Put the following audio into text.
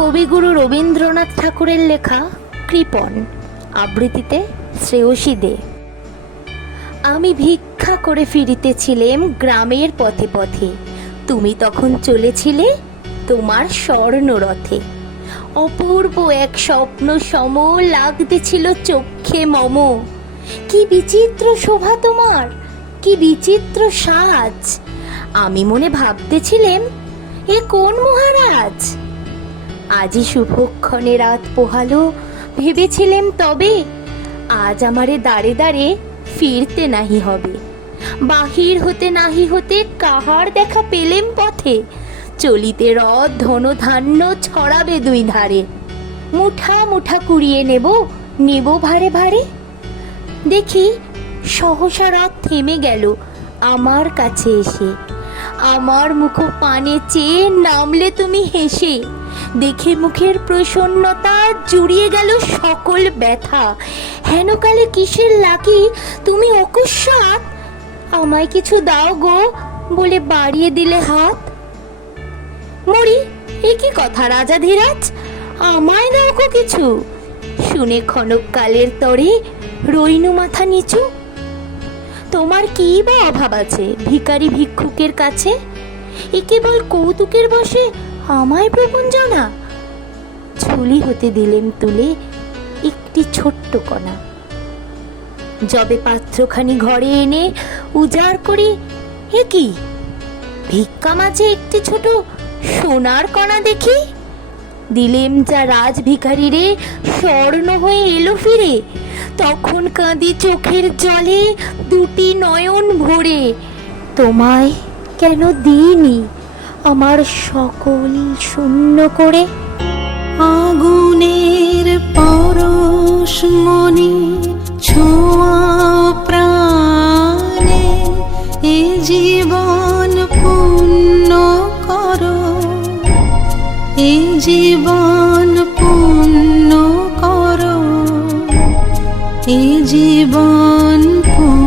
কবিগুরু রবীন্দ্রনাথ ঠাকুরের লেখা কৃপণ, আবৃত্তিতে শ্রেয়সী দে। আমি ভিক্ষা করে ফিরিতেছিলাম গ্রামের পথে পথে, তুমি তখন চলেছিলে তোমার স্বর্ণরথে। অপূর্ব এক স্বপ্ন সম লাগতেছিল চক্ষে মম। কি বিচিত্র শোভা তোমার, কি বিচিত্র সাজ। আমি মনে ভাবতেছিলাম, এ কোন মহারাজ। আজি শুভক্ষণে রাত পোহালো, ভেবেছিলাম তবে আজ আমারে দাঁড়ে দাঁড়ে ফিরতে নাহি হবে। বাহির হতে নাহি হতে কাহার দেখা পেলেম পথে, চলিতে রথ ধনধান্য ছড়াবে দুই ধারে। মুঠা মুঠা কুড়িয়ে নেব ভারে ভারে। দেখি সহসা রথ থেমে গেল আমার কাছে এসে। আমার মুখ পানে চেয়ে নামলে তুমি হেসে। দেখে মুখের প্রসন্নতা জুড়িয়ে গেল সকল ব্যথা। হেনকালে কিসের লাগি তুমি অকস্মাৎ আমায় কিছু দাও গো বলে বাড়িয়ে দিলে হাত। মরি, এ কি কথা রাজাধিরাজ, আমায় দাও গো কিছু। শুনে ক্ষণক কালের তরে রইনু মাথা নিচু। তোমার কি বা অভাব আছে ভিখারি ভিক্ষুকের কাছে? এ কেবল কৌতুকের বসে আমায় প্রবঞ্চনা। ঝুলি হতে দিলেম তুলে একটি ছোট্ট কণা। যবে পাত্রখানি ঘরে এনে উজাড় করি, এ কি ভিক্ষা মাঝে একটি ছোট সোনার কণা দেখি। দিলেম যা রাজ ভিখারি রে স্বর্ণ হয়ে এলো ফিরে। তখন কাঁদি চোখের জলে দুটি নয়ন ভরে। তোমায় কেন দিইনি আমার সকল শূন্য করে। আগুনের পরশ মনি ছোঁয়া প্রাণে, এ জীবন পূর্ণ করো, এ জীবন পূর্ণ করো, এ জীবন পূর্ণ